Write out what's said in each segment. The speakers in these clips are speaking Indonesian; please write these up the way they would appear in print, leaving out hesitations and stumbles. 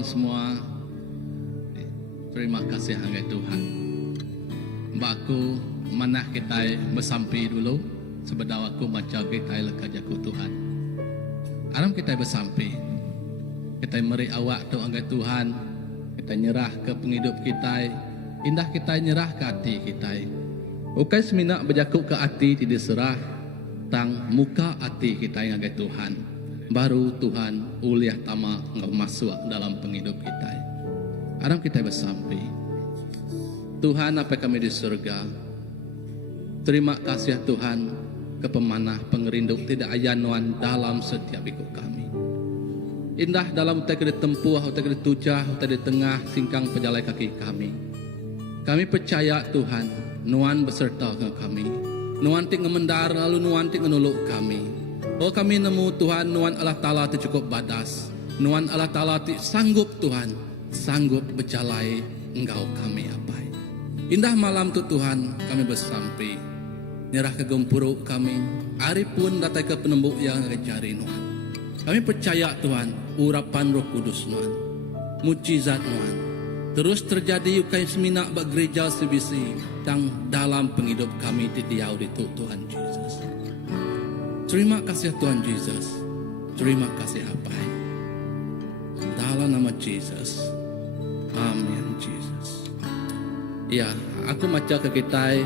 kawan semua, terima kasih hangai Tuhan. Mbak aku manah kita bersampai dulu sebelum aku baca kita lekajaku Tuhan. Aram kita bersampai, kita meri awak tu hangai Tuhan, kita nyerah ke penghidup kita, indah kita nyerah ke hati kita. Bukan seminak berjakuk ke hati tidak serah, tang muka hati kita yang hangai Tuhan. Baru Tuhan uliah tamak masuk dalam penghidup kita. Aram kita bersampai. Tuhan apa kami di surga. Terima kasih Tuhan ke pemanah pengerinduk tidak ayanuan dalam setiap ikut kami. Indah dalam utai kedi tempuh, utai kedi tujah, utai di tengah singkang pejalai kaki kami. Kami percaya Tuhan, Nuan beserta dengan kami. Nuan tik ngemendar lalu Nuan tik menuluk kami. Oh kami nemu Tuhan, Nuan Allah Ta'ala itu cukup badas. Nuan Allah Ta'ala itu sanggup Tuhan, sanggup berjalai engkau kami apai. Indah malam tu Tuhan kami bersampai. Nyerah ke gempuruk kami, hari pun datang ke penembuk yang cari Nuan. Kami percaya Tuhan, urapan Roh Kudus Nuan, mujizat Nuan. Terus terjadi ukai seminak bak gereja CBC dan dalam penghidup kami di diau di Tuhan Yesus. Terima kasih Tuhan Yesus. Terima kasih apa? Dalam nama Yesus. Amin Yesus. Ya, aku baca ke kita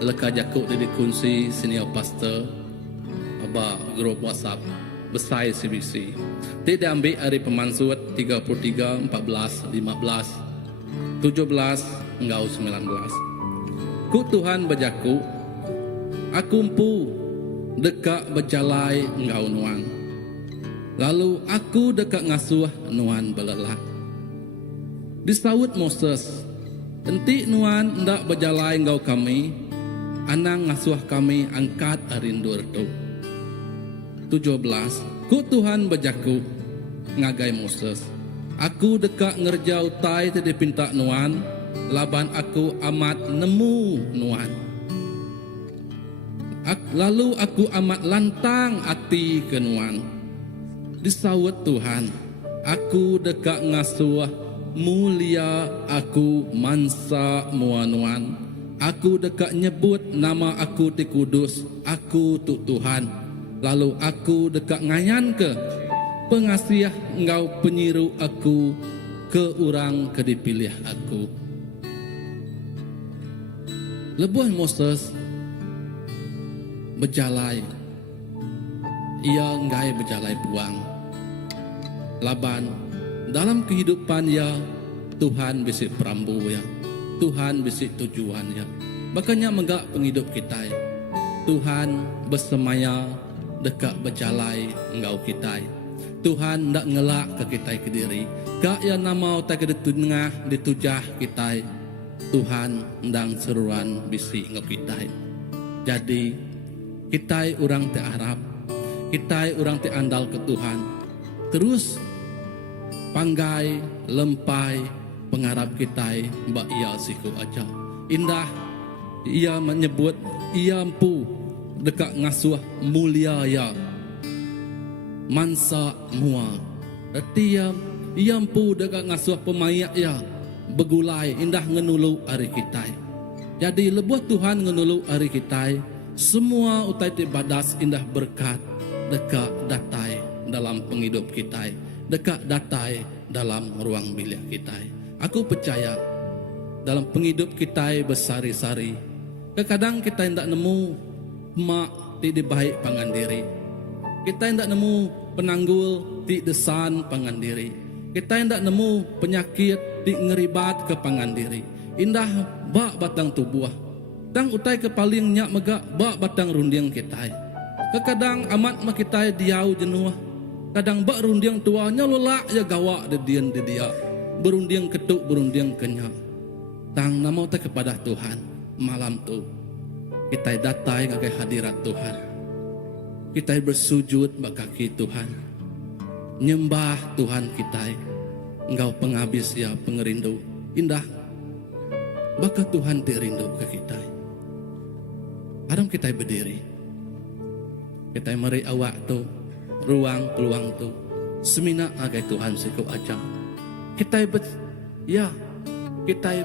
leka jakuk di kunci senior pastor aba grup WhatsApp besar CBC. Tidak ambil hari pemansut 33, 14, 15, 17, engkau 19. Ku Tuhan berjaku, aku empu dekat berjalai engkau Nuan. Lalu aku dekat ngasuh Nuan belelah. Disawut Moses, enti Nuan ndak berjalai engkau kami, anang ngasuh kami angkat arindur tu. 17. Ku Tuhan berjaku ngagai Moses. Aku dekat ngerjau tai tadi pinta Nuan, laban aku amat nemu Nuan. Lalu aku amat lantang hati ke Nuan. Disawut Tuhan, aku dekat ngasuh mulia aku mansa mua Nuan. Aku dekat nyebut nama aku di kudus, aku tu Tuhan. Lalu aku dekat ngayan ke pengasih engkau penyiru aku ke orang ke dipilih aku. Lebuh Moses berjalai, ia enggak berjalai buang. Laban dalam kehidupan ya Tuhan bisik perambu ya, Tuhan bisik tujuan ya. Makanya menggak penghidup kita. Tuhan bersemaya dekat berjalai engkau kita. Tuhan ndak ngelak ke kita ke diri. Kak ya nama tak ke tengah ditujah kita. Tuhan ndang seruan bisik engkau kita. Jadi kita orang te Arab, kita orang te andal ke Tuhan. Terus panggai, lempai, pengharap kita mbak ia siku aja. Indah, ia menyebut ia empu dekat ngasuh mulia ya. Mansa mua. Ia empu dekat ngasuh pemayak ya. Begulai, indah ngenulu hari kita. Jadi lebuh Tuhan ngenulu hari kita. Semua utai badas indah berkat dekat datai dalam penghidup kita, dekat datai dalam ruang bilik kita. Aku percaya dalam penghidup kita bersari-sari. Kadang kita tidak nemu mak tidak baik pangan diri. Kita tidak nemu penanggul tidak desan pangan diri. Kita tidak nemu penyakit tidak ngeribat ke pangan diri. Indah bak batang tubuh. Tang utai ke paling nyak megak bak batang rundiang kita. Kadang amat mak kita diau jenuh. Kadang bak rundiang tuanya lolak ya gawak de dian de dia. Berundiang ketuk berundiang kenyak. Tang nama utai kepada Tuhan malam tu. Kita datai ke hadirat Tuhan. Kita bersujud bak kaki Tuhan. Nyembah Tuhan kita. Engkau penghabis ya pengerindu. Indah. Baka Tuhan terindu ke kita. Adam kita berdiri. Kita meri awak tu, ruang peluang tu. Semina agai Tuhan siku ajang. kita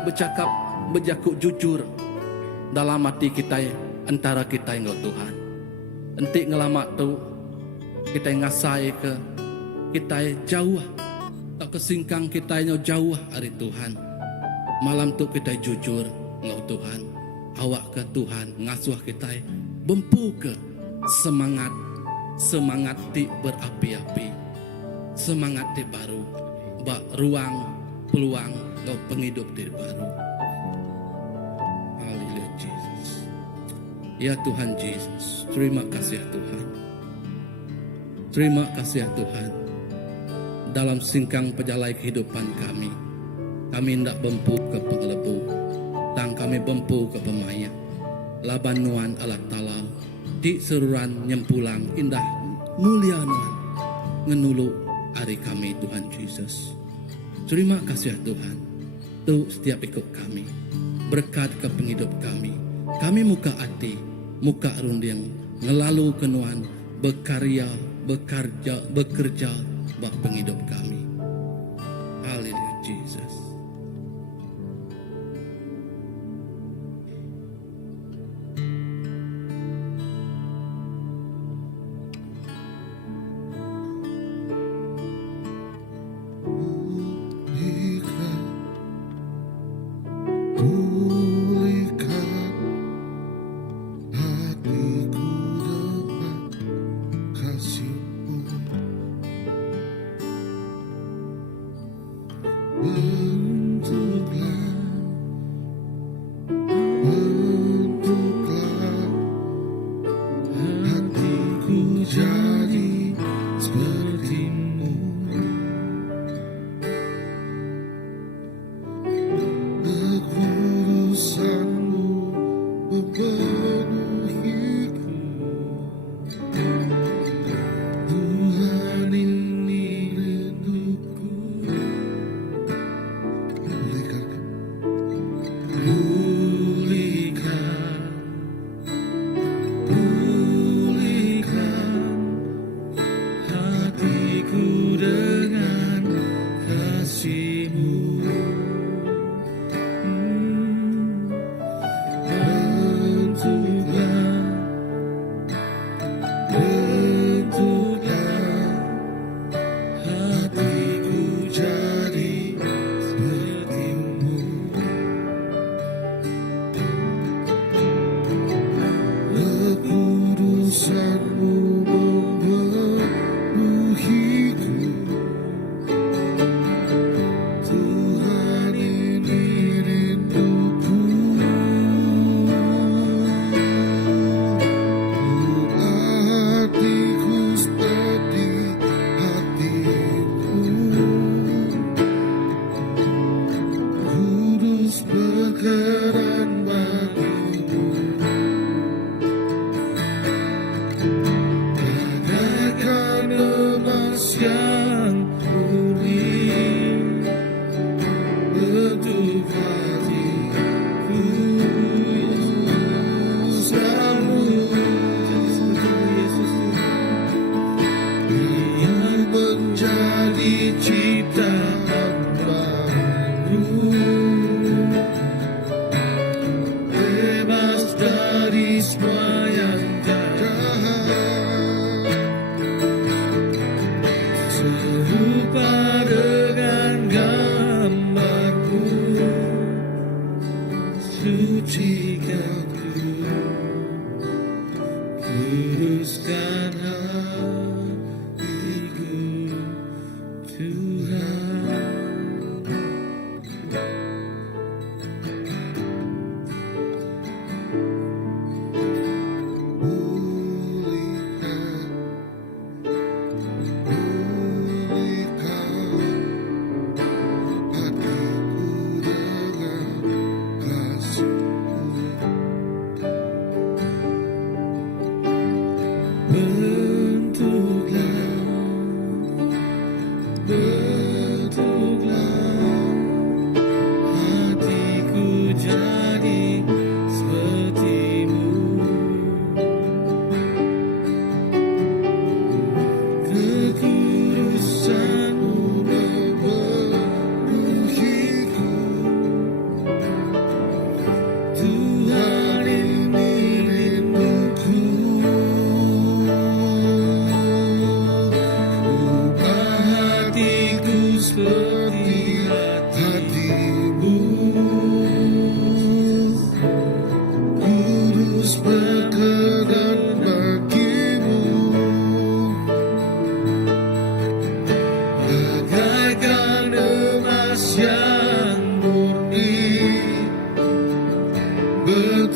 bercakap berjakuk jujur dalam hati kita antara kita dengan Tuhan. Entik ngelamak tu kita ngasai ke kita jauh tak kesingkang kita jauh dari Tuhan. Malam tu kita jujur dengan Tuhan. Awak ke Tuhan ngasuh kita bempu ke semangat ti berapi-api, semangat ti baru, bak ruang peluang ke penghidup ti baru. Haleluya Yesus. Ya Tuhan Yesus, terima kasih ya Tuhan. Terima kasih ya Tuhan. Dalam singkang pejalai kehidupan kami hendak bempu ke pengelebu, dan kami bempu ke pemaya. Laban nuan alat talau, di seruran nyempulang indah mulia nuan, ngenulu hari kami Tuhan Yesus. Terima kasih ya Tuhan. Tu setiap ikut kami, berkat ke penghidup kami. Kami muka hati, muka runding, ngelalu kenuan, bekerja bak penghidup kami. Haleluya Jesus.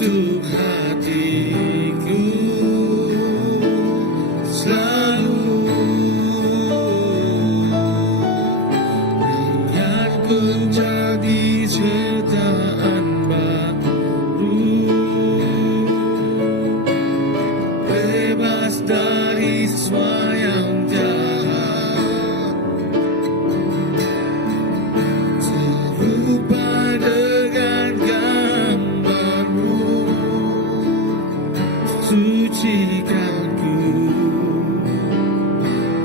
bentuk hatiku selalu biar menjadi ciptaan baru, bebas dari semua yang jahat, serupa dengan gambarmu, sucikan ku,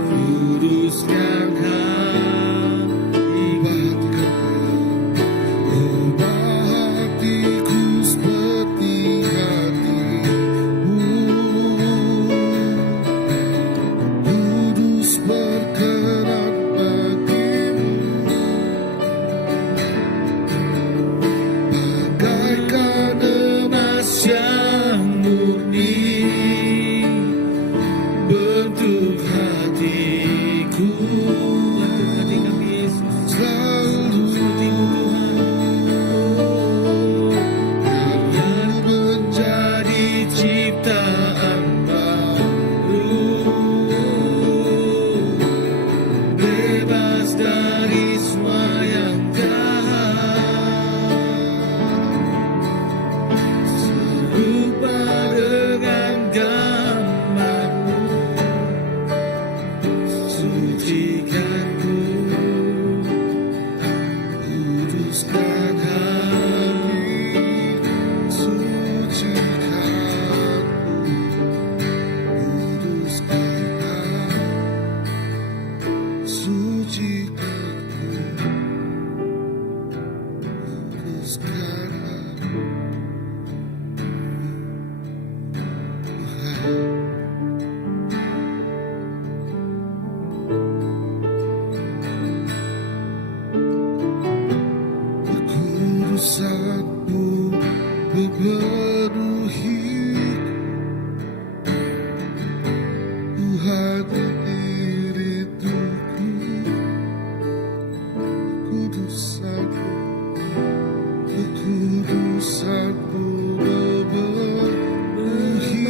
kuduskan hatiku. Ubah hatiku seperti hatimu, kudus berkenan bagimu, bagaikan emas yang murni, bentuk hatiku selalu biar menjadi ciptaan baru, bebas dari semua yang jahat, serupa dengan gambarmu, sucikan ku, kuduskan hatiku, sucikan ku, kuduskan hatiku, sucikan ku, kuduskan hatiku. Kekudusanmu memenuhi Tuhan diri tuku, kekudusanmu, kekudusanmu memenuhi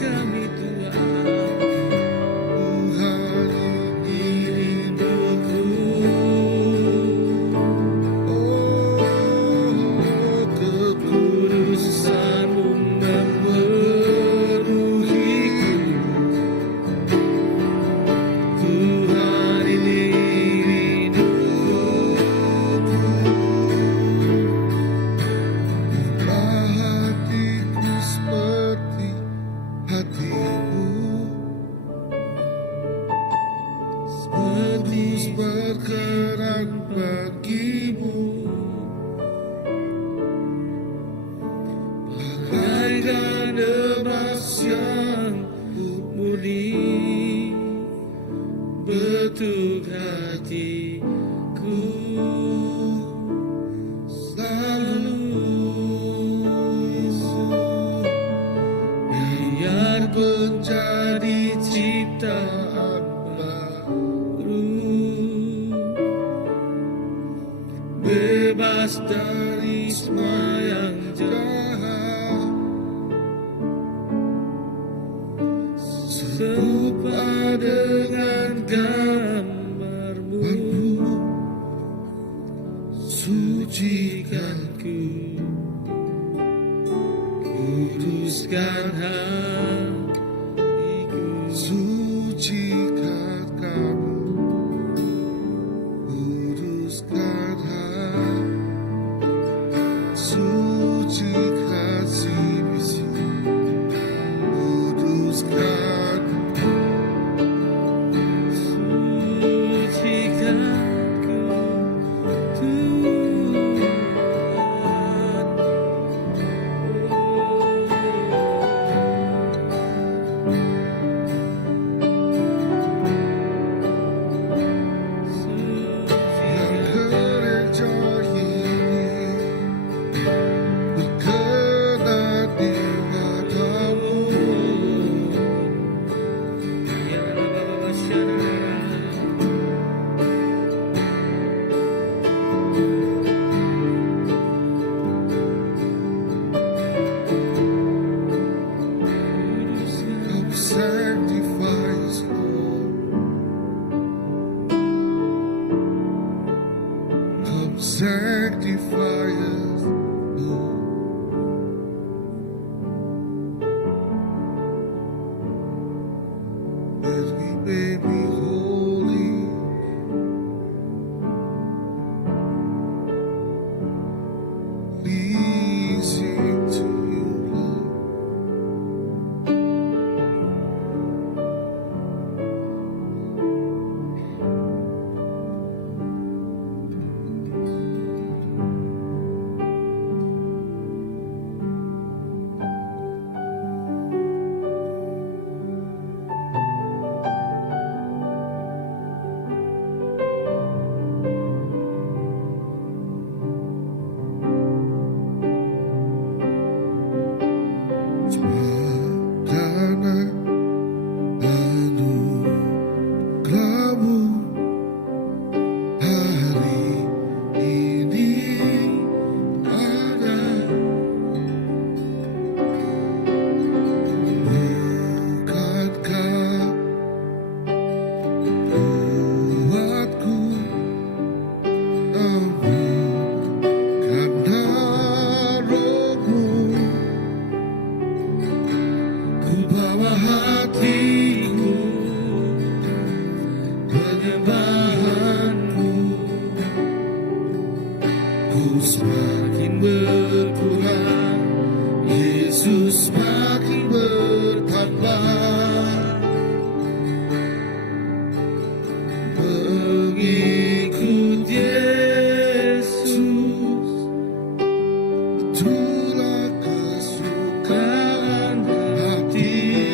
kami Tuhan, Tuhan diri tuku. Kekudusanmu memenuhiku, Tuhan hidupku. Ubah hatiku seperti hatimu, kudus berkenan bagimu, bagaikan emas yang murni, bentuk hatiku selalu biar menjadi ciptaan baru, bebas dari semua yang jahat, serupa dengan gambarmu, sucikan ku, kuduskan hatiku, sucikan kamu, kuduskan hatiku, sucikan si bisu, kuduskan, sucikan ku, Tuhan. itulah kesukaan hatiku.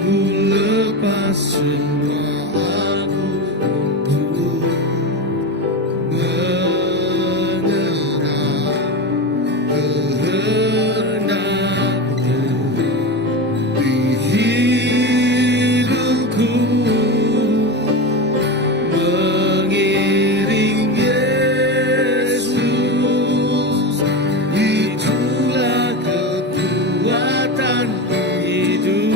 Ku lepas semua aku untuk mengenal kehendakmu di hidupku, mengiring Yesus. Itulah kekuatan hidupku.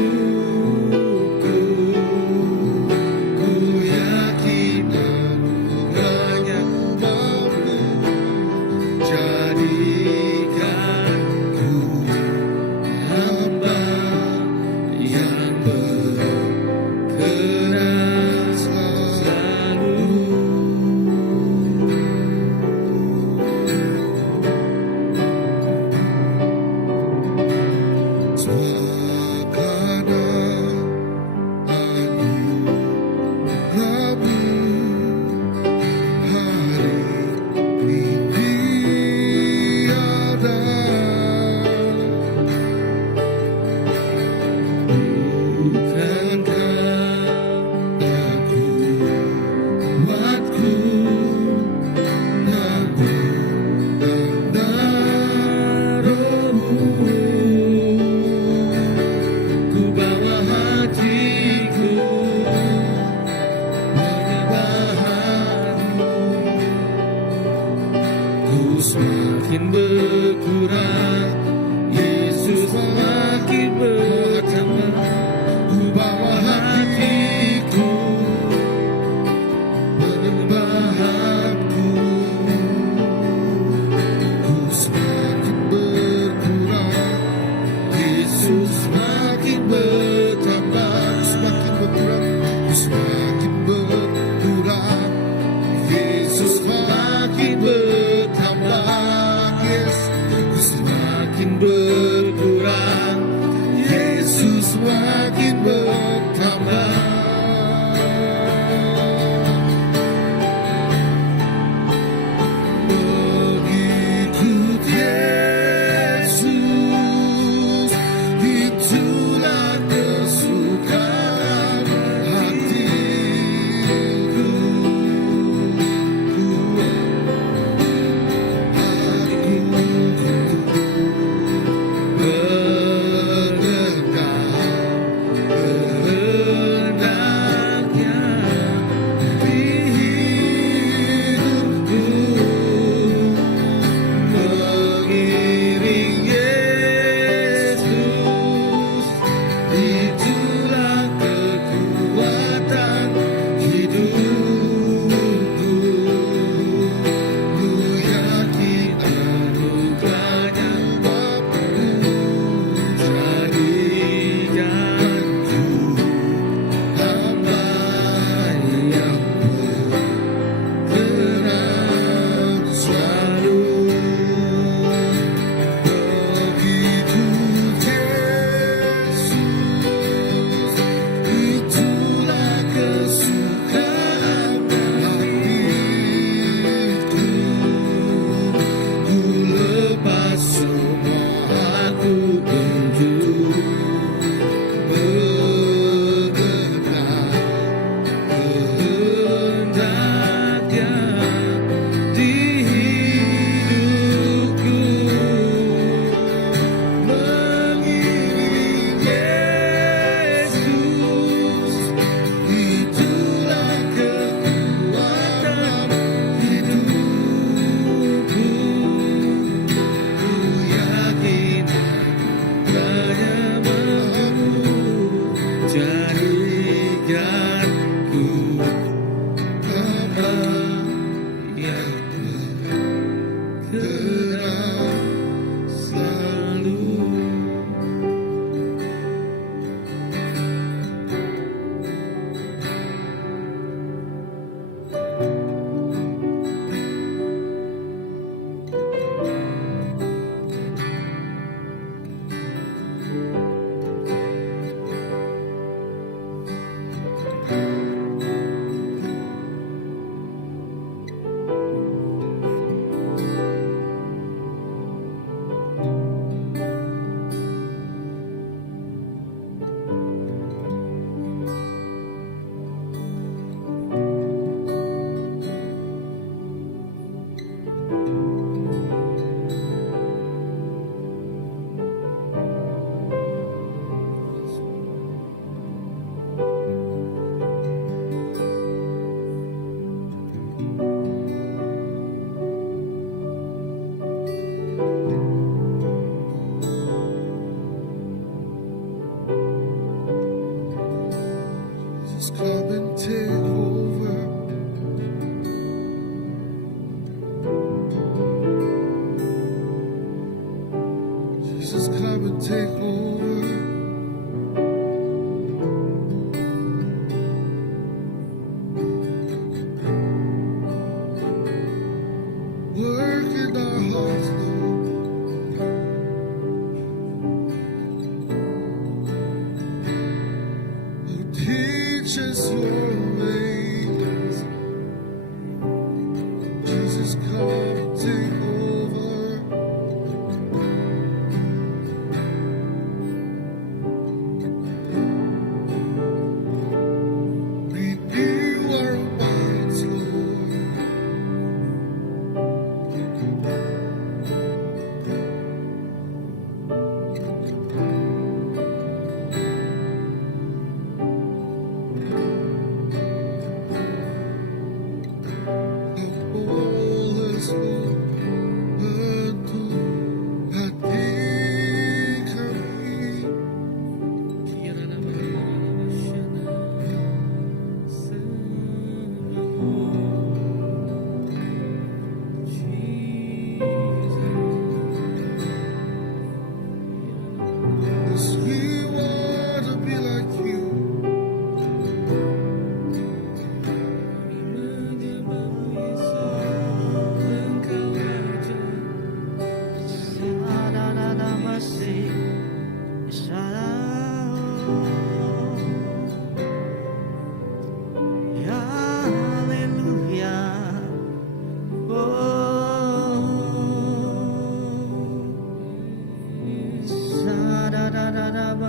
Ku yakin anugerahnya mampu jadikanku hamba yang berkenan selalu. Swakana anugerahmu hari ini ada. Bukankah aku kuatku, namun rohmu. Ku bawa hatiku menyembahmu. Ku semakin berkurang, Yesus semakin bertambah. Ku bawa hatiku menyembahmu. Ku semakin berkurang, Yesus semakin bertambah. Ku semakin berkurang, ku semakin berkurang, Yesus semakin bertambah. Yes, ku semakin berkurang, Yesus semakin bertambah. Mengikut Yesus, itulah kesukaan hatiku.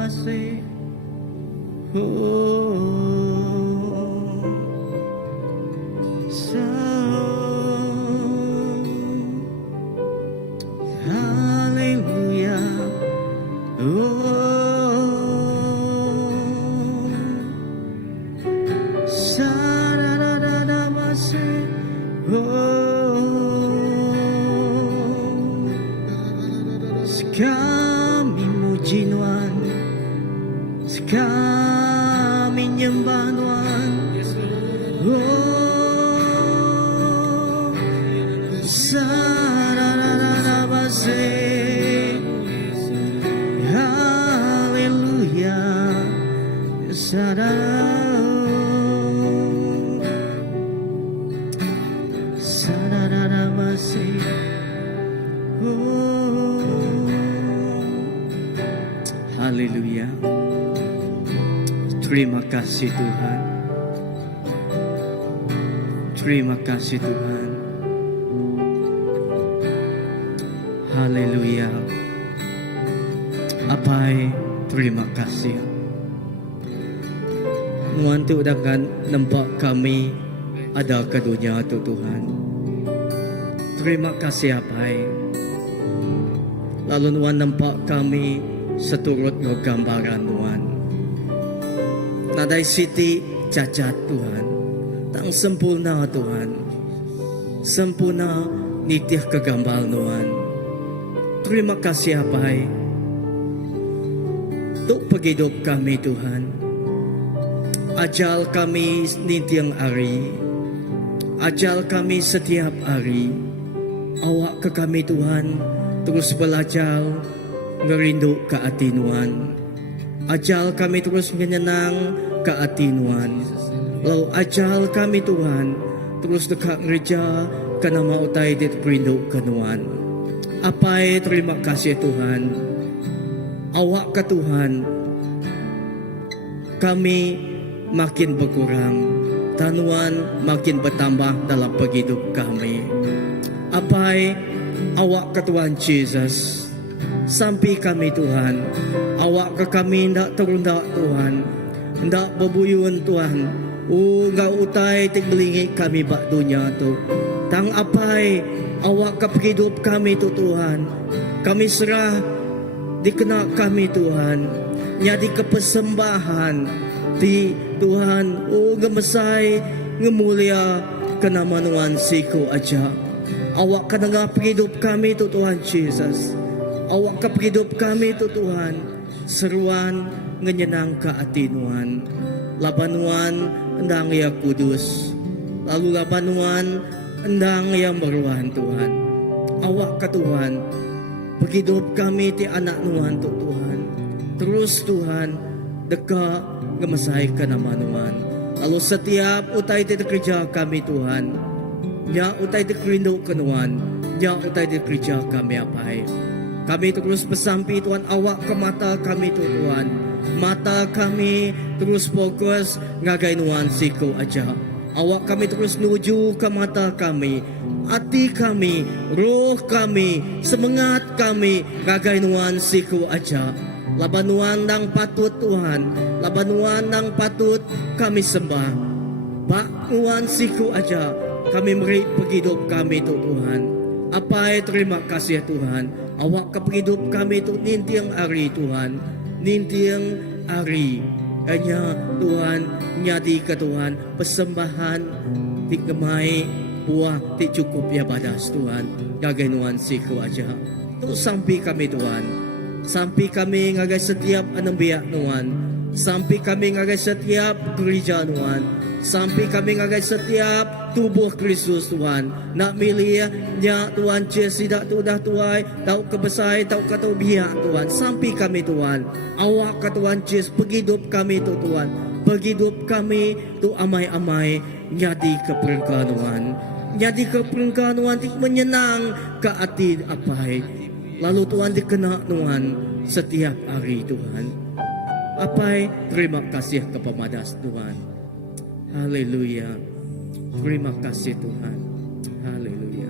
masih. Oh, so hallelujah. Oh, sararara masih. Oh, kami muji Tuhan, kami nyembah Tuhan. Oh, sararara masih. Haleluya, sararara masih. Oh, haleluya. Terima kasih Tuhan. Terima kasih Tuhan. Haleluya. Apai, terima kasih. Tuhan tu akan nampak kami ada ke dunia tu Tuhan. Terima kasih Apai. Lalu Tuhan nampak kami seturut gambaran Tuhan. Nadai siti cacat Tuhan, tang sempurna Tuhan, sempurna nitih kegambar Tuhan. Terima kasih Apai untuk penghidup kami Tuhan. Ajal kami nitiang hari, ajal kami setiap hari. Awak ke kami Tuhan, terus belajar ngerindu ke hati Tuhan. Ajal kami terus menyenang ke hati Tuhan. Lalu ajal kami Tuhan terus dekat gereja karena mau utai diperindu ke Tuhan. Apai, terima kasih Tuhan. Awak ke Tuhan, kami makin berkurang, Tuhan makin bertambah dalam hidup kami. Apai, awak ke Tuhan Yesus, sampai kami Tuhan, awak ke kami hendak terundak Tuhan, hendak berbuyun Tuhan. Oh, gak utai tik belingi kami bak dunia tu. Tang apai, awak ke hidup kami tu Tuhan. Kami serah dikena kami Tuhan. Jadi kepersembahan di Tuhan. Oh, ngemesai, ngemulia ke nama Tuhan siku aja. Awak ke dengar hidup kami tu Tuhan Yesus. Awak ke hidup kami tu Tuhan. Seruan ngenyenang ke hati Tuhan. Labanuan endang ya kudus. Lalu labanuan endang yang berluan Tuhan. Awak ke Tuhan, hidup kami ti anak Tuhan tu Tuhan. Terus Tuhan dekat ngemesai ke nama Tuhan. Lalu setiap utai ti kerja kami Tuhan, ya utai ti kerindu ke Tuhan, ya utai ti kerja kami apai. Kami terus bersampi Tuhan, awak ke mata kami tu Tuhan. Mata kami terus fokus ngagai Tuhan siku aja. Awak kami terus nuju ke mata kami, hati kami, roh kami, semangat kami ngagai Tuhan siku aja. Labanuan nang patut Tuhan, labanuan nang patut kami sembah. Bak Tuhan siku aja, kami beri penghidup kami tu Tuhan. Apai, terima kasih Tuhan. Awak ke penghidup kami tu nintiang hari Tuhan, nintiang hari. Hanya Tuhan nyadi ke Tuhan persembahan tik gemai buah tik cukup ya badas Tuhan. Jaga Tuhan siku aja. Tu sampai kami Tuhan. Sampai kami ngagai setiap anambiak Tuhan. Sampai kami ngagai setiap gereja Tuhan. Sampai kami ngagai setiap tubuh Kristus Tuhan. Nak milih ya Tuhan Yesus tidak tu dah tuai, tahu kebesai, tahu kata biak Tuhan. Sampai kami Tuhan. Awak ke Tuhan Yesus, penghidup kami tu Tuhan. Penghidup kami tu amai-amai jadi ke perengkah Tuhan. Jadi ke perengkah Tuhan tik menyenang ke hati apai. Lalu Tuhan dikena Tuhan setiap hari Tuhan. Apai, terima kasih kepemadas Tuhan. Haleluya. Terima kasih Tuhan. Haleluya.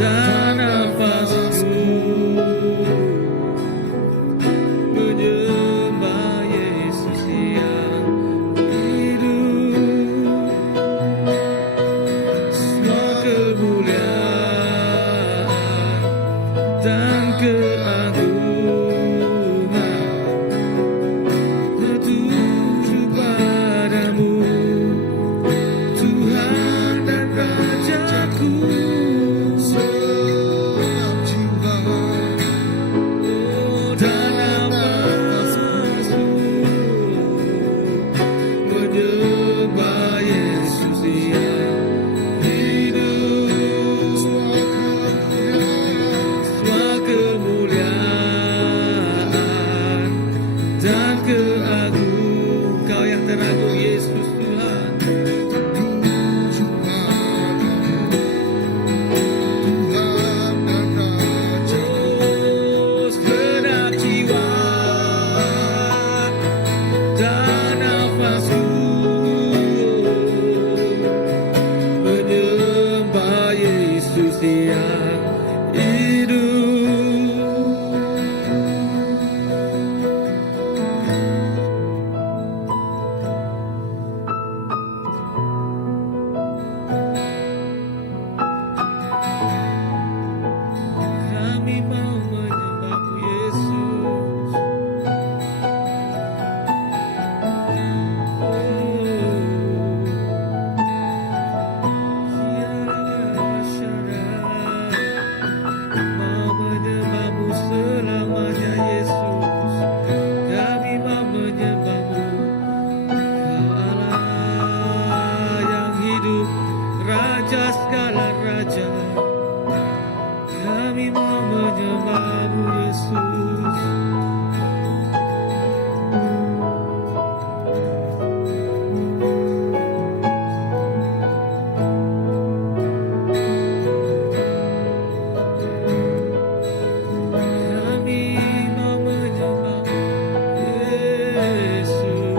dan nafasku menyembah Yesus yang hidup. Semua kemuliaan dan keagungan tertuju padamu, Tuhan dan Rajaku. Segenap jiwa Oh, dan nafasku menyembah Yesus yang hidup. Semua kemuliaan dan keagungan, Kau yang teragung Yesus Tuhan. tertuju padamu, Tuhan dan Raja. Oh, segenap jiwa dan nafasku menyembah Yesus yang hidup. Kami mau menyembah-Mu, Yesus. Mau menyembah-Mu selamanya, Yesus. Kami mau menyembah-Mu, Kau Allah yang hidup, Raja segala raja. Kami mau menyembah-Mu, Yesus. Kami mau menyembah-Mu, Yesus.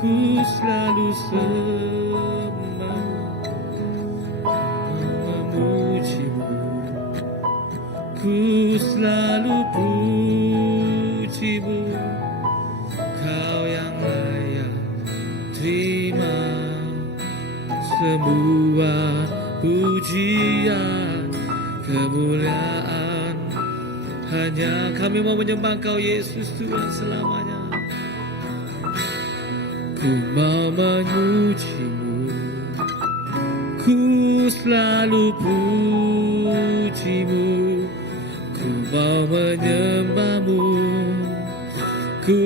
Ku selalu sembah, memuji-Mu. Ku selalu puji-Mu. Kau yang layak terima semua pujian, kemuliaan. Hanya kami mau menyembah Kau, Yesus Tuhan, selamanya. Ku mau memuji-Mu, ku selalu puji-Mu. Ku mau menyembah-Mu, ku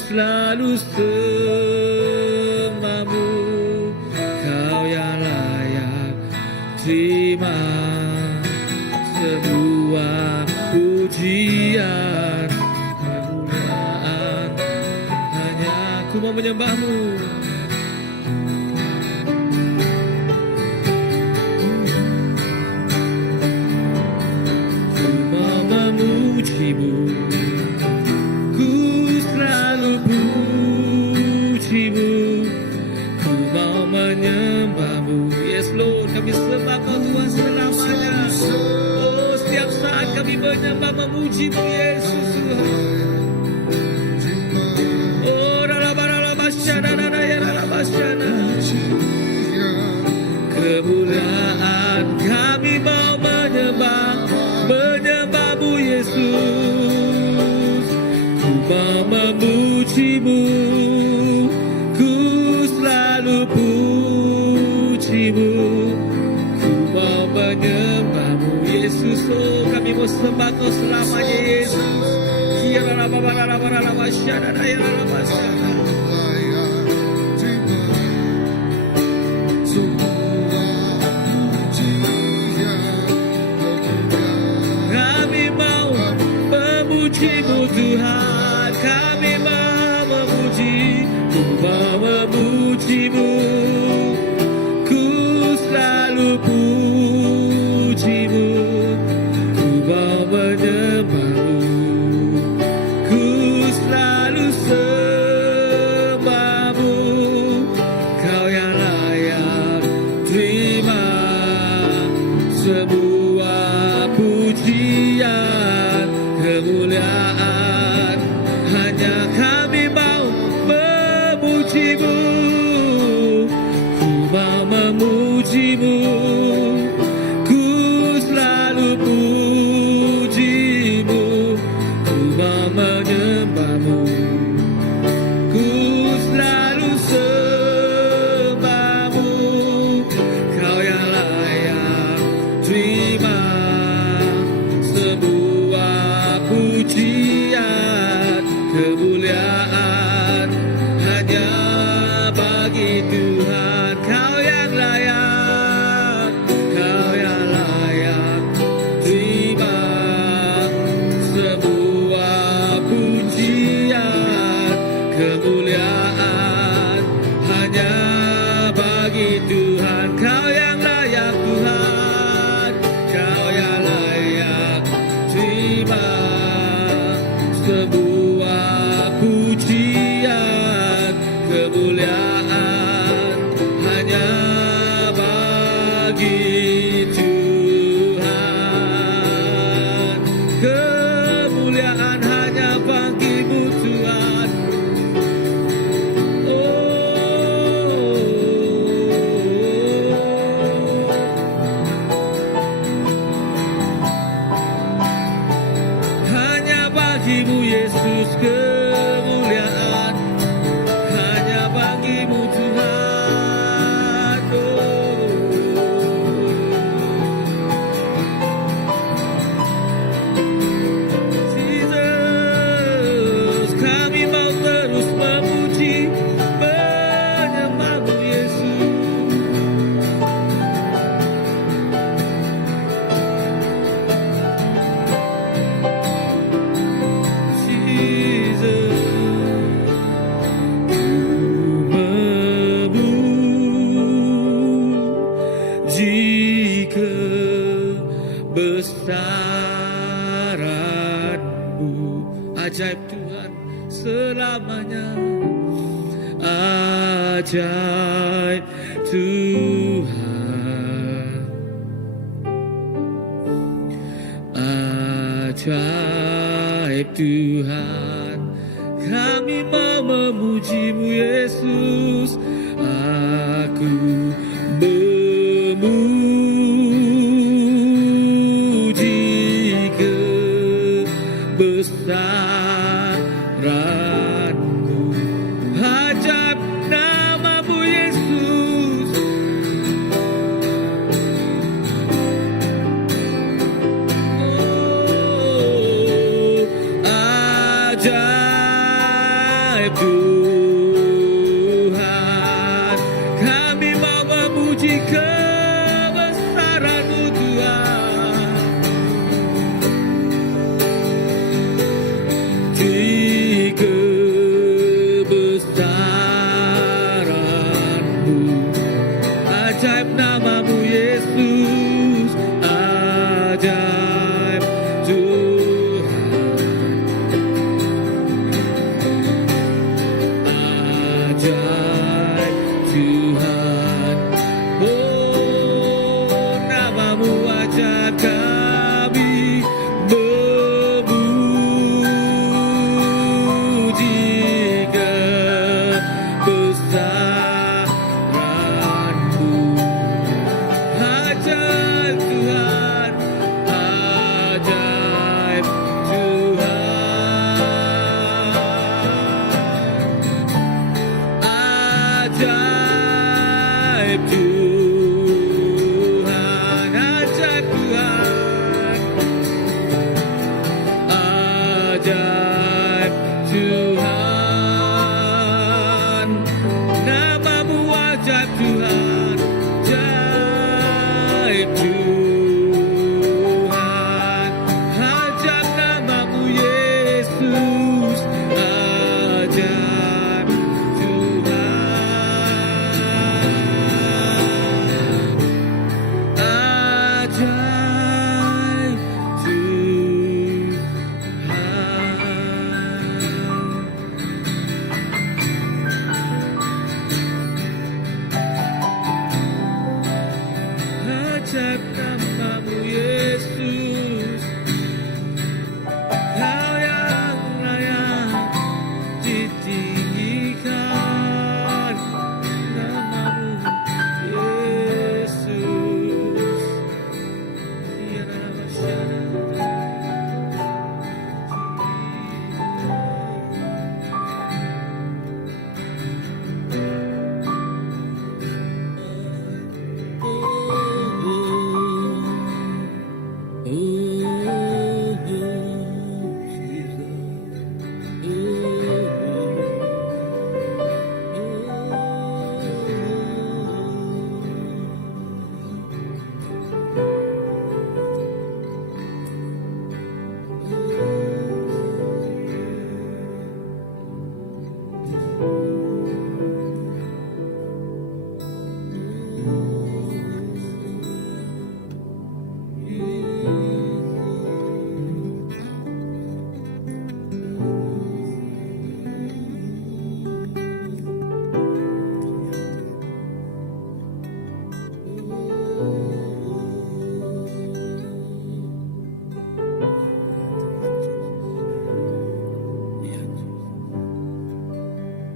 selalu sembah-Mu. Kau yang layak terima semua pujian, kemuliaan. Hanya ku mau menyembah-Mu. Ku mau memuji-Mu, ku selalu puji-Mu. Ku mau menyembah-Mu. Yes Lord, kami sembah Kau Tuhan selamanya. Oh, setiap saat kami menyembah memuji-Mu, Yesus Tuhan. Oh, kemuliaan kami mau menyembah-Mu, Yesus. Ku mau memuji-Mu, ku selalu puji-Mu. Ku mau menyembah-Mu, Yesus. Oh, kami mau sembah Kau selamanya, Yesus. Semua pujian memuji-Mu Tuhan, kami mau memuji, ku mau memuji-Mu, ku selalu puji-Mu, ku mau menyembah-Mu, ku selalu sembah-Mu, Kau yang layak terima semua pujian, kemuliaan. Hanya kami mau memuji-Mu, ku mau memuji-Mu, ku selalu puji-Mu, ku mau menyembah-Mu, ku selalu sembah-Mu, Kau yang layak terima semua pujian, kemuliaan. Hanya bagi Tuhan, Kau yang layak, Kau yang layak terima semua pujian, kemuliaan. Hanya bagi Tuhan, Kau yang layak Tuhan, Kau yang layak terima semua pujian, kemuliaan. Hanya bagi Tuhan, kemuliaan hanya bagi-Mu Tuhan. Hanya bagi-Mu Yesus kemuliaan, hanya bagi-Mu Tuhan. Jesus, kami mau terus memuji, menyembah-Mu Yesus. Jesus, memuji kebesaran-Mu, ajaib Tuhan selamanya, ajaib Tuhan, ajaib Tuhan. Kami mau memuji-Mu Yesus, aku memuji kebesaran-Mu, ajaib nama-Mu Yesus. Ajaib Tuhan, kami mau memuji kebesaran-Mu Tuhan, di kebesaran-Mu, ajaib nama-Mu Yesus, ajaib Tuhan, ajaib Tuhan. Oh, nama-Mu ajaib, kami memuji kebesaran-Mu, ajaib Tuhan, ajaib Tuhan, ajaib Tuhan, ajaib Tuhan, ajaib Tuhan. Nama-Mu ajaib Tuhan, ajaib Tuhan, ajaib nama-Mu Yesus. ajaib Tuhan. Ajaib namamu Yesus, Kau yang layak ditinggikan, namamu Yesus. Ya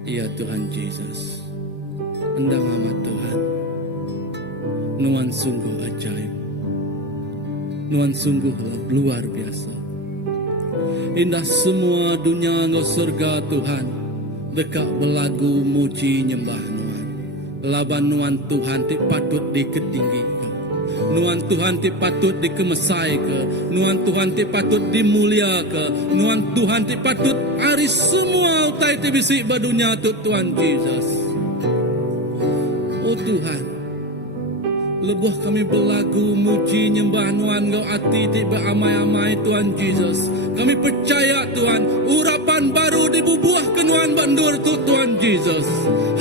Ya Tuhan Yesus, Endang amat Tuhan, Nuan sungguh ajaib, Nuan sungguh luar biasa. Indah semua dunia Engkau surga Tuhan, dekat belagu muji nyembah Nuan. Laban Nuan Tuhan tik patut diketinggikan, Nuan Tuhan tik patut dikemesai ke, Nuan Tuhan tik patut dimulia ke, Nuan Tuhan tik patut hari semua utai ti bisik badunya tu Tuhan Yesus. Oh Tuhan, lebuh kami belagu muji nyembah Nuan Engkau hati tik beramai-amai Tuhan Yesus. Kami percaya Tuhan, urapan baru dibubuh ke Nuan bandur tu Tuhan Yesus.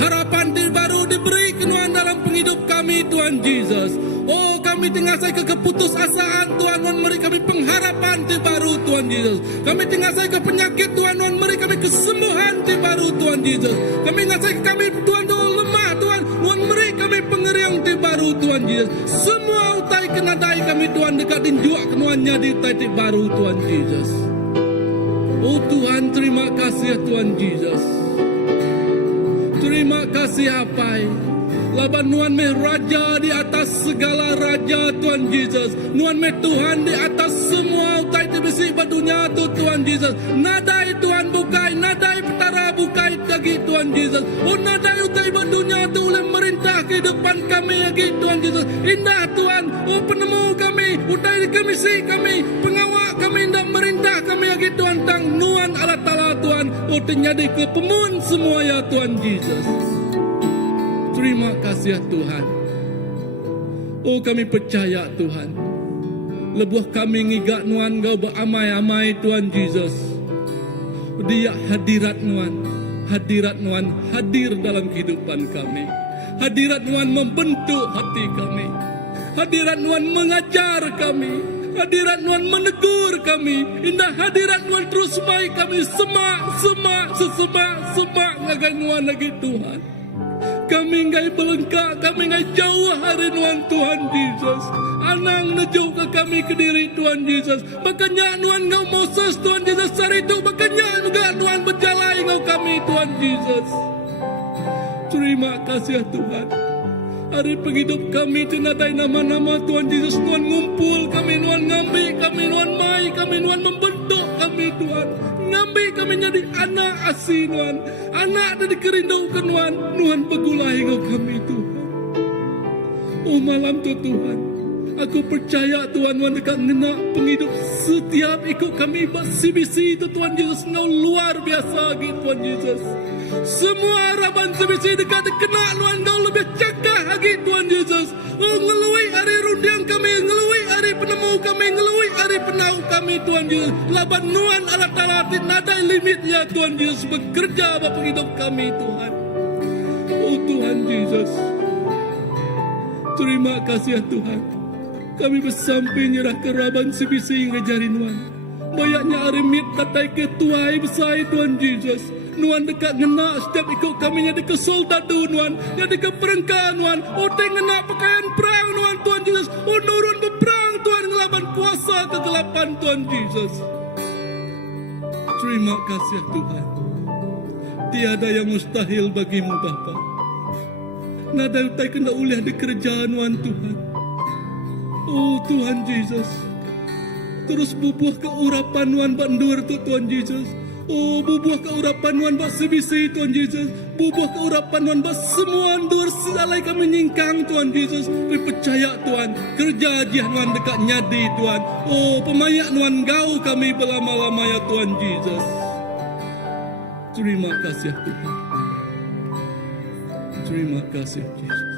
Harapan baru diberi ke Nuan dalam penghidup kami Tuhan Yesus. Oh kami tinggal saya ke keputusasaan Tuhan, Nuan beri kami pengharapan di baru Tuhan Yesus. Kami tinggal saya ke penyakit Tuhan, Nuan beri kami kesembuhan di baru Tuhan Yesus. Kami tinggal saya ke kami Tuhan doa lemah Tuhan, Nuan beri kami pengeriang di baru Tuhan Yesus. Semua utai kenadai kami Tuhan dekat dinjuak kenuannya di utai di baru Tuhan Yesus. Oh Tuhan, terima kasih ya Tuhan Yesus. Terima kasih apai. Laban Nuan meh raja di atas segala raja Tuhan Yesus. Nuan meh Tuhan di atas semua utai di besi badunya tu Tuhan Yesus. Nadai Tuhan bukai, nadai petara bukai lagi Tuhan Yesus. Oh nadai utai badunya tu oleh merintah kehidupan kami lagi Tuhan Yesus. Indah Tuhan, oh penemu kami, utai di komisi kami, pengawak kami indah merintah kami lagi Tuhan tang Nuan Allah Ta'ala Tuhan. Oh terjadi kepemun semua ya Tuhan Yesus. Terima kasih ya Tuhan. Oh kami percaya Tuhan, lebuh kami ngigak Nuan Engkau beramai-amai Tuhan Yesus. Dia hadirat Nuan hadir dalam kehidupan kami. Hadirat Nuan membentuk hati kami. Hadirat Nuan mengajar kami. Hadirat Nuan menegur kami. Indah hadirat Nuan terus mai kami semak ngagai Nuan lagi Tuhan. Kami ngai belengkak, kami ngai jauh hari Nuan Tuhan Yesus. Anang nejuk ke kami ke diri Tuhan Yesus. Makanya Nuan ngau Moses Tuhan Yesus hari itu. Makanya juga Nuan berjalai ngau kami Tuhan Yesus. Terima kasih ya Tuhan. Hari penghidup kami tinadai nama-nama Tuhan Yesus. Nuan ngumpul kami, Nuan ngambil kami, Nuan mai kami, Nuan membentuk kami Tuhan. Ngambil kami jadi anak asih Nuan. Anak dan dikerindukan Nuan. Nuan begulai engkau kami Tuhan. Oh malam tu Tuhan, aku percaya Tuhan Nuan dekat ngenak penghidup setiap ikut kami bisi-bisi itu Tuhan Yesus. Engkau luar biasa lagi Tuhan Yesus. Semua harapan sebisi dekat kena Nuan Engkau lebih cakap lagi Tuhan Yesus. Oh ngelui hari rundiang kami, ngelui hari penemu kami, ngelui hari penau kami Tuhan Yesus. Laban Nuan Allah Ta'ala nadai limit ya Tuhan Yesus bekerja bapa hidup kami Tuhan. Oh Tuhan Yesus, terima kasih ya Tuhan. Kami bersampai nyerah keraban sebisi ngejari Nuan. Bayaknya aremit tatai ketuai besai Tuhan Yesus. Nuan dekat ngena setiap ikut kami yang dekat soldadu Nuan. Yang dekat perengkaan Nuan. Oteng ngena pakaian perang Nuan Tuhan Yesus. Nurun berperang Tuhan ngelaban kuasa kegelapan Tuhan Yesus. Terima kasih Tuhan. Tiada yang mustahil bagimu Bapa. Nada utai kena uliah di kerjaan Nuan Tuhan. Oh Tuhan Yesus. Terus bubuh keurapan Nuan bandur tu Tuhan Yesus. Oh bubuh keurapan Nuan bak sebisi Tuhan Yesus. Bubuh keurapan Nuan bak semua andur selai kami nyingkang Tuhan Yesus. Kami percaya Tuhan. Kerja aja Nuan dekat nyadi Tuhan. Oh pemayak Nuan gau kami berlama-lama ya Tuhan Yesus. Terima kasih Tuhan. Terima kasih Yesus.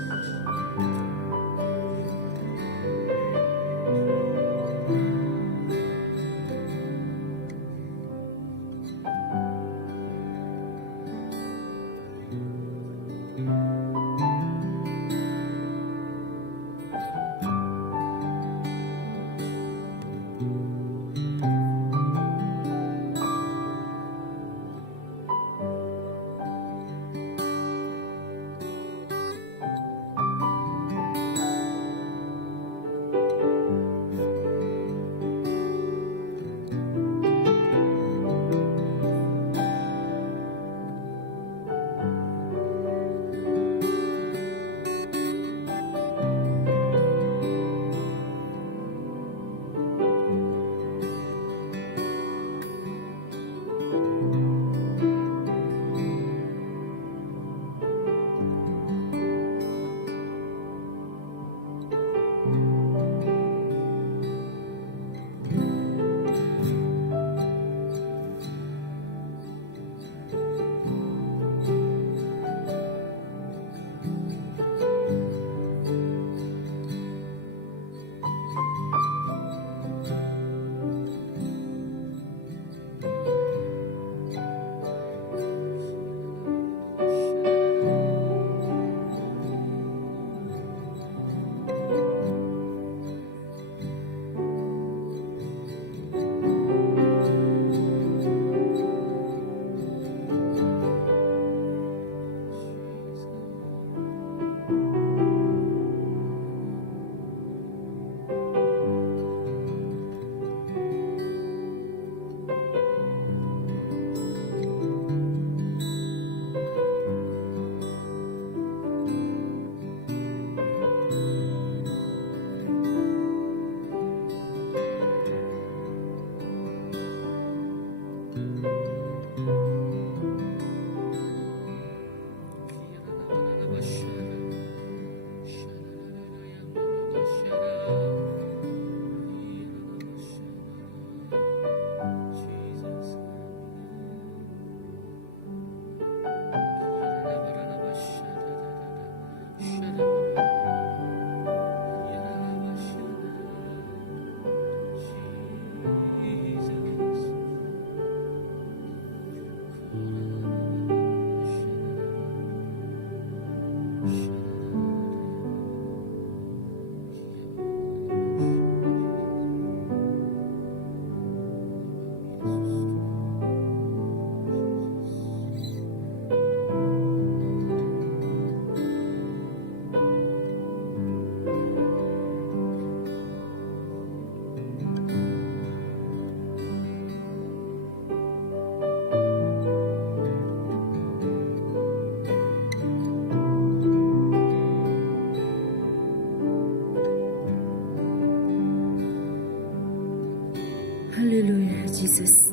Haleluya, Jesus.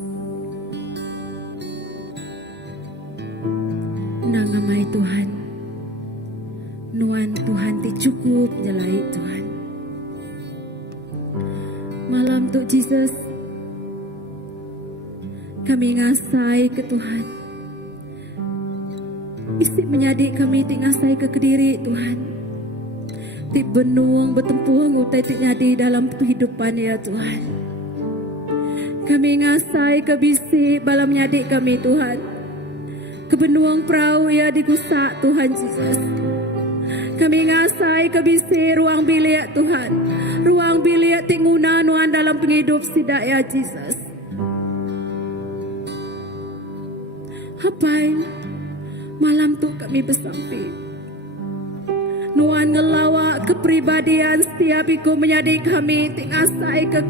Nangamai Tuhan. Nuan Tuhan ti cukup jalai Tuhan. Malam tu Jesus, kami ngasai ke Tuhan. Isi menjadi kami ti ngasai ke Kediri Tuhan. Ti benuang bertempuang utai ti nyadi dalam kehidupan ya Tuhan. Kami ngasai ke bisi balam nyadik kami Tuhan. Kebenuang perahu ya digusak Tuhan Yesus. Kami ngasai ke bisi ruang bilik Tuhan. Ruang bilik tinguna nuan dalam penghidup sidak ya Jesus. Hapai malam tu kami bersampai. Nuan ngelawak kepribadian setiap iku menjadi kami ngasai ke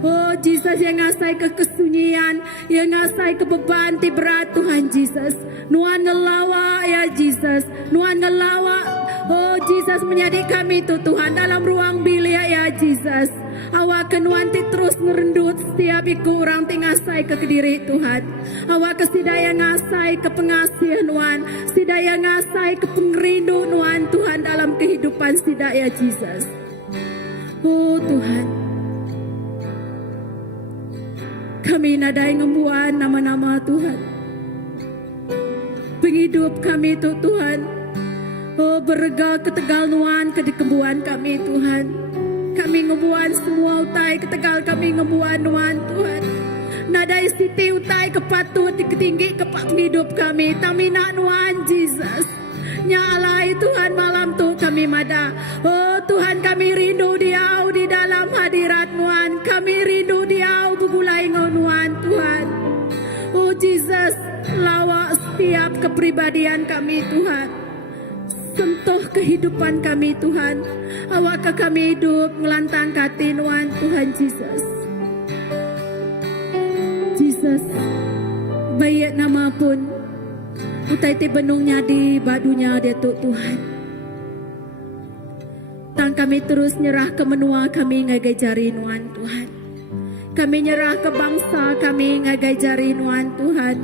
oh Jesus yang ngasai ke kesunyian, yang ngasai ke beban ti berat Tuhan Jesus. Nuan ngelawak ya Jesus, nuan ngelawak oh Jesus menjadi kami tu Tuhan dalam ruang bilik ya Jesus. Awak kenuan ti terus ngerendut setiap iku orang ti ngasai ke diri Tuhan. Awak kesidaya ngasai ke pengasih Nuan, sidaya ngasai ke pengerindu Nuan Tuhan dalam kehidupan sidaya Jesus. Oh Tuhan, kami nadai ngembuan nama-nama Tuhan. Penghidup kami tu Tuhan. Oh berega ketegal Nuan ke dikembuan kami Tuhan. Kami ngebuan semua utai ketegal kami ngebuan Nuan Tuhan. Nadai siti utai kepatut ketinggi kepak hidup kami. Tamina Nuan Jesus. Nyalai Tuhan malam tu kami mada. Oh Tuhan kami rindu Diau di dalam hadirat Nuan. Kami rindu Diau begulai Nuan Tuhan. Oh Jesus, lawak setiap kepribadian kami Tuhan. Sentuh kehidupan kami Tuhan. Awak kami hidup ngelantang kati Nuan Tuhan Jesus. Jesus, baik nama pun utai ti benungnya di badunya dia tu Tuhan. Tang kami terus nyerah ke menua kami ngagai jari Nuan Tuhan. Kami nyerah ke bangsa kami ngagai jari Nuan Tuhan.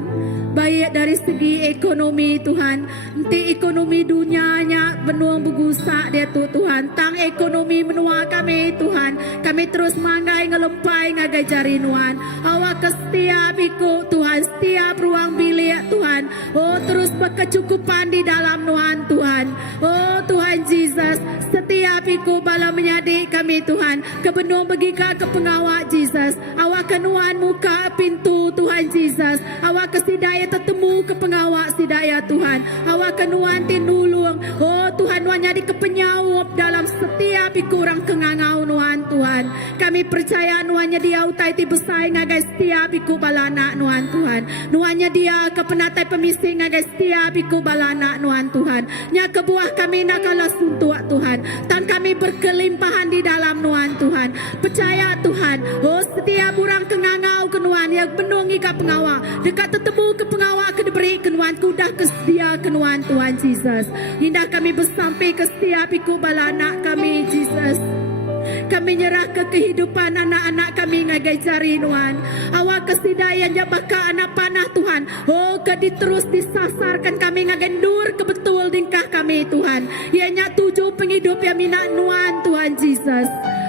Baik dari segi ekonomi Tuhan, nanti ekonomi dunianya benua begusak dia tu Tuhan. Tang ekonomi menua kami Tuhan, kami terus manggai ngelempai ngagai jari Nuan. Awak ke setiap iku Tuhan, setiap ruang bilik Tuhan. Oh terus berkecukupan di dalam Nuan Tuhan. Oh Tuhan Jesus, setiap iku bala menyadik kami Tuhan. Ke benua begika ke pengawak Jesus. Awak ke Nuan muka pintu Tuhan Jesus. Awak ke sidaya tetemu ke pengawak sidaya Tuhan. Awak kenuan tinulung. Oh Tuhan Nuan jadi kepenyawap dalam setiap ikurang kengangau Nuan Tuhan. Kami percaya Nuannya dia utai ti besai ngagai setiap iku balana Nuan Tuhan. Nuannya dia ke penatai pemisi ngagai setiap iku balana Nuan Tuhan. Nya kebuah kami nakala suntuak Tuhan. Tan kami berkelimpahan di dalam Nuan Tuhan. Percaya Tuhan. Oh setiap orang kengangau kenuan yang benungi ke pengawak. Dekat tetemu ke pengawal ke diberi kenuan kudah kesedia kenuan Tuhan Jesus. Indah kami bersampai ke setiap iku bala anak kami Jesus. Kami nyerah ke kehidupan anak-anak kami ngagai jari Nuan. Awak kesidaya jabaka anak panah Tuhan. Oh ke terus disasarkan kami ngagendur ke betul tingkah kami Tuhan. Ianya tujuh penghidup yang minat Nuan Tuhan Jesus.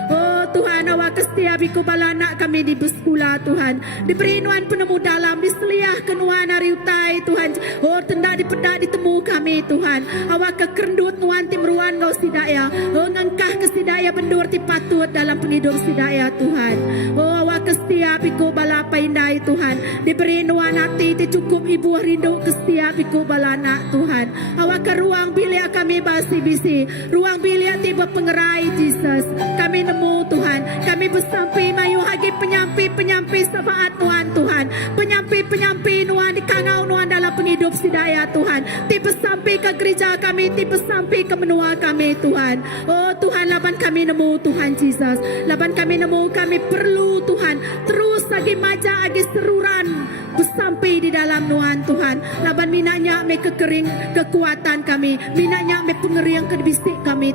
Oh Tuhan awak kesetiap iku bala anak kami di besekolah Tuhan. Diberi Nuan penemu dalam diseliah ke Nuan hari utai Tuhan. Oh tenda dipedak ditemu kami Tuhan. Awak kekerendut Nuan timruan kau sidaya. Oh ngengkah kesidaya bendur ti patut dalam penghidup sidaya Tuhan. Oh awak kesetiap iku bala paindai Tuhan. Diberi Nuan hati ti cukup ibu rindu kesetiap iku bala anak Tuhan. Awak ke ruang bilik kami basi bisi. Ruang bilik tiba pengerai Jesus. Kami nemu Tuhan. Kami bersampai mayu hagi penyampai syafaat Nuan Tuhan. Penyampai Nuan di kangau Nuan dalam penghidup sidaya Tuhan. Tiba sampai ke gereja kami, tiba sampai ke menua kami Tuhan. Oh Tuhan laban kami nemu Tuhan Jesus. Laban kami nemu kami perlu Tuhan. Terus lagi maja lagi seruran bersampai di dalam Nuan Tuhan. Laban minaknya me kekering kekuatan kami. Minaknya me pengeriang kedibisik kami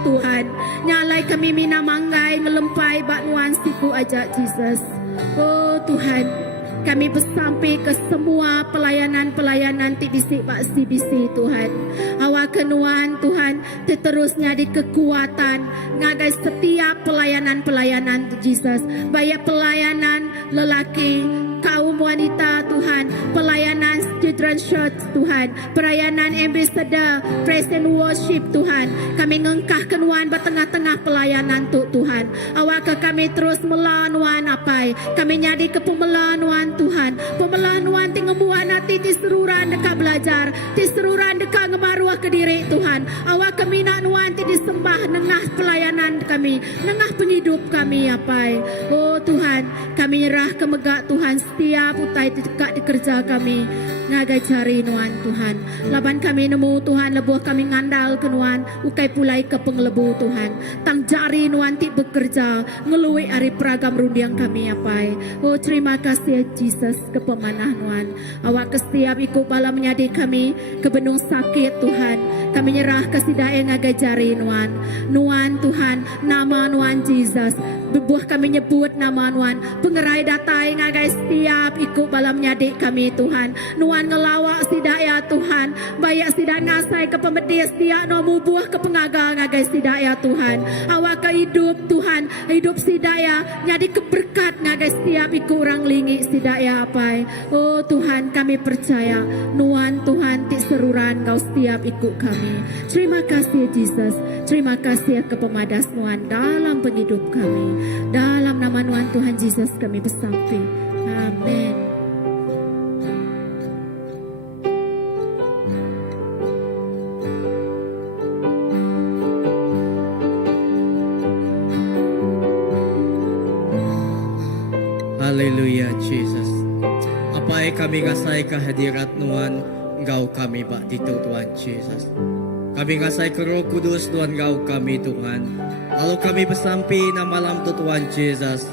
Tuhan, nyalai kami mina manggai ngelempai bak Nuan siku ajak Jesus. Oh Tuhan, kami bersampai ke semua pelayanan-pelayanan ti bisik bak si bisi Tuhan. Awak kenuan Tuhan, terusnya di kekuatan ngagai setiap pelayanan-pelayanan Jesus. Baik pelayanan lelaki, kaum wanita Tuhan, pelayanan Children's Church Tuhan, pelayanan Ambassador, Praise and Worship Tuhan. Kami ngengkah kenuan bertengah-tengah pelayanan tu Tuhan. Awak ke kami terus melanuan apai. Kami nyadi ke pemelanuan Tuhan. Pemelanuan tinggal buat nanti ti seruran dekat belajar, ti seruran dekat ngemaruah ke diri Tuhan. Awak kami nak nuan ti disembah nengah pelayanan kami, nengah penghidup kami apai. Oh Tuhan, kami nyerah ke megak Tuhan setiap utai dekat di kerja kami. Ngagai cari nuan Tuhan. Laban kami nemu Tuhan, lebuh kami ngandal ke nuan, ukai pulai ke penglebu Tuhan. Tang jari nuan ti bekerja, ngelui ari peragam rundiang kami apai. Oh terima kasih Jesus ke pemanah nuan. Awak ke setiap ikut bala menyadi kami ke benung sakit Tuhan. Kami nyerah ke sidai ngagai jari nuan. Nuan Tuhan, nama nuan Jesus. Bebuah kami nyebut nama nuan. Pengerai datai ngagai setiap ikut bala menyadi kami Tuhan. Nuan ngelawak sidaya Tuhan. Bayak sidak ngasai ke pemedis dia nomu buah ke pengagal ngagai sidaya Tuhan. Awak ke hidup Tuhan. Hidup sidaya nyadi keberkat ngagai setiap ikut orang lingi sidaya apai. Oh Tuhan, kami percaya nuan Tuhan ti seruran kau setiap ikut kami. Terima kasih Jesus. Terima kasih ke pemadas nuan dalam penghidup kami. Dalam nama nuan Tuhan Yesus kami bersampai. Amin. Haleluya Jesus. Apai kami ngasai kehadirat nuan Engkau kami bak titu Tuhan Jesus. Kami ngasai ke Roh Kudus Tuhan Engkau kami Tuhan. Lalu kami bersampai na malam tu Tuhan Jesus.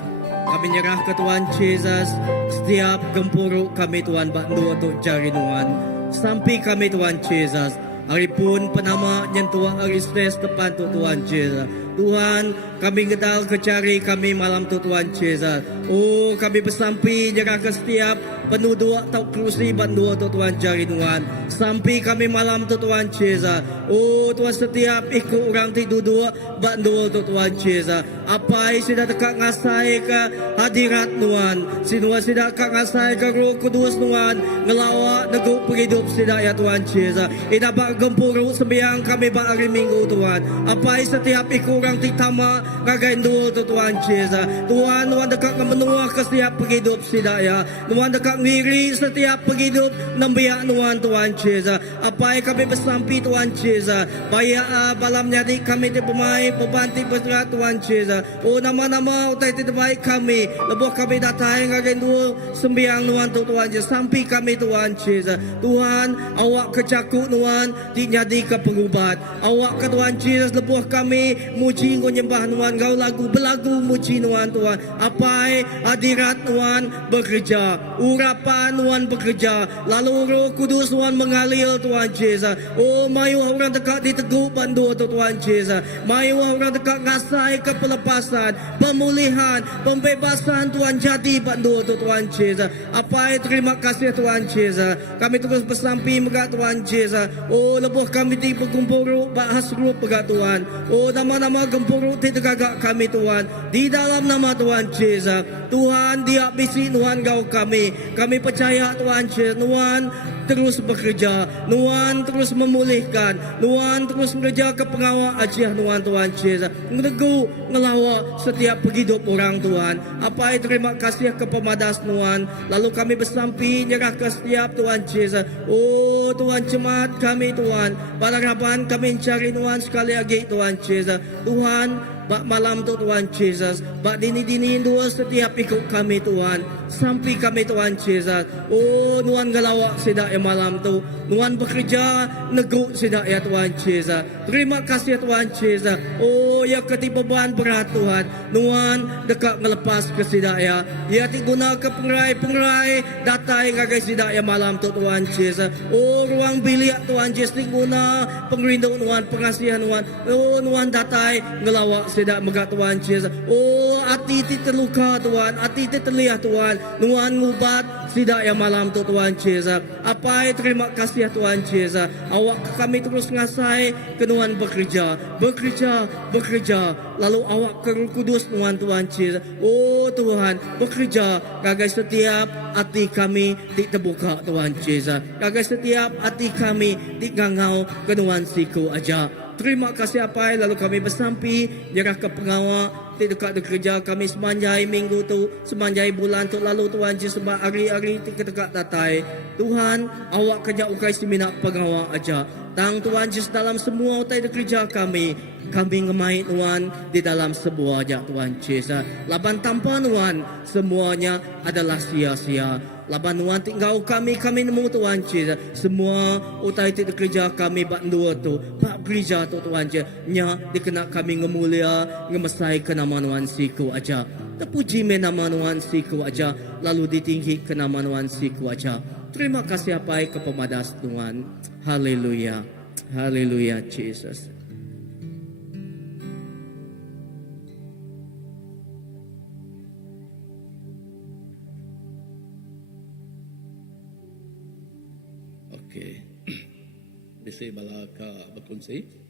Kami nyerah ke Tuhan Jesus. Setiap gempuruk kami Tuhan bak dua tu jari nuan. Sampai kami Tuhan Jesus. Hari pun penama nyentuh hari stres depan tu Tuhan Jesus. Tuhan, kami ngedal ke cari kami malam tu Tuhan Jesus. Oh, kami bersampai nyerah ke setiap penuh doa tau kerusi bandua tu Tuhan jari Tuhan. Sampai kami malam tu Tuhan Jesus. Oh, Tuhan setiap ikut orang tidur doa bandua tu Tuhan Jesus. Apa sudah dekat ngasai ke hadirat Tuhan. Sinua sudah dekat ngasai ke Roh Kudus Tuhan. Ngelawak neguk penghidup sudah ya Tuhan Jesus. Ida bak gempuruk sembiang kami bak hari Minggu Tuhan. Apa setiap ikut orang titama ngagain dua tu Tuhan Jesus. Tuhan, Tuhan dekat menua ke setiap penghidup sudah ya. Tuhan dekat ngiri setiap penghidup nambiak Tuhan Jesus. Apa kami bersampai Tuhan Jesus. Bayak balam nyadi kami di pemain bebanti berserat Tuhan Jesus. Oh nama-nama utai terbaik kami. Lebuh kami datang ngagain dua sembiang Tuhan Jesus. Sampai kami Tuhan Jesus. Tuhan, awak kecakuk Tuhan dinyadi ke pengubat. Awak ke Tuhan Jesus lebuh kami muji kau nyembah Tuhan. Kau lagu belagu muji Tuhan. Apa hadirat Tuhan bekerja. Urapan Tuhan bekerja. Lalu Roh Kudus Tuhan mengalir Tuhan Jesus. Oh mayu orang dekat diteguk bandu Tuhan Jesus. Mayu orang dekat ngasai ke pelepasan, pemulihan, pembebasan Tuhan jadi bandu Tuhan Jesus. Apa terima kasih Tuhan Jesus. Kami terus bersampai megak Tuhan Jesus. Oh lebuh kami di berkumpul bahas rup megak Tuhan. Oh nama-nama gempuruk di tegagak kami Tuhan. Di dalam nama Tuhan Jesus. Tuhan dia bisi Tuhan kau kami. Kami percaya Tuhan Jesus. Tuhan terus bekerja. Tuhan terus memulihkan. Tuhan terus bekerja ke pengawal ajiah Tuhan Jesus. Ngedegu ngelawak setiap penghidup orang Tuhan. Apa terima kasih ke pemadas Tuhan. Lalu kami bersampai nyerah ke setiap Tuhan Jesus. Oh Tuhan cemat kami Tuhan. Balaraban kami cari Tuhan sekali lagi Tuhan Jesus. Tuhan bak malam tu Tuhan Jesus. Bak dini-dini dua setiap ikut kami Tuhan. Sampai kami Tuhan Jesus. Oh Tuhan galawak sidak ya malam tu. Tuhan bekerja neguk sidak ya Tuhan Jesus. Terima kasih Tuhan Jesus. Oh ya ketibaban berat Tuhan. Tuhan dekat ngelepas ke sidak ya. Ya guna ke pengerai datai ngagai sidak ya malam tu Tuhan Jesus. Oh ruang bilik Tuhan Jesus guna pengerindu Tuhan, pengasihan Tuhan. Oh Tuhan datai ngelawak sedak megak Tuhan Jesus. Oh, hati ti terluka Tuhan, hati ti terlihat Tuhan. Nuan ngubat sedak yang malam tu Tuhan Jesus. Apa terima kasih ya Tuhan Jesus. Awak kami terus ngasai ke Tuhan bekerja. Lalu awak ke Roh Kudus Tuhan Jesus. Oh Tuhan, bekerja gagai setiap hati kami terbuka Tuhan Jesus. Gagai setiap hati kami ngangau ke Tuhan siku aja. Terima kasih apa lalu kami bersampi jarah ke pengawal di dekat kerja kami semanjai minggu tu, semanjai bulan tu lalu Tuhan Jesus sebab hari-hari di dekat datai. Tuhan, awak kerja ukai seminak pengawal aja. Tang Tuhan Jesus dalam semua utai kerja kami ngemai Tuhan di dalam sebuah aja Tuhan Jesus. Laban tanpa Tuhan semuanya adalah sia-sia. Laban Tuhan tinggal kami nemu Tuhan Jesus. Semua utai ti kerja kami bak dua tu, bak gereja tu Tuhan Jesus. Nya dikena kami ngemulia, ngemesai ke nama Tuhan siku aja. Terpuji me nama Tuhan siku aja, lalu ditinggi ke nama Tuhan siku aja. Terima kasih apa ke pemadas Tuhan. Haleluya. Haleluya Jesus. Okey. Disi bala ka berkongsi.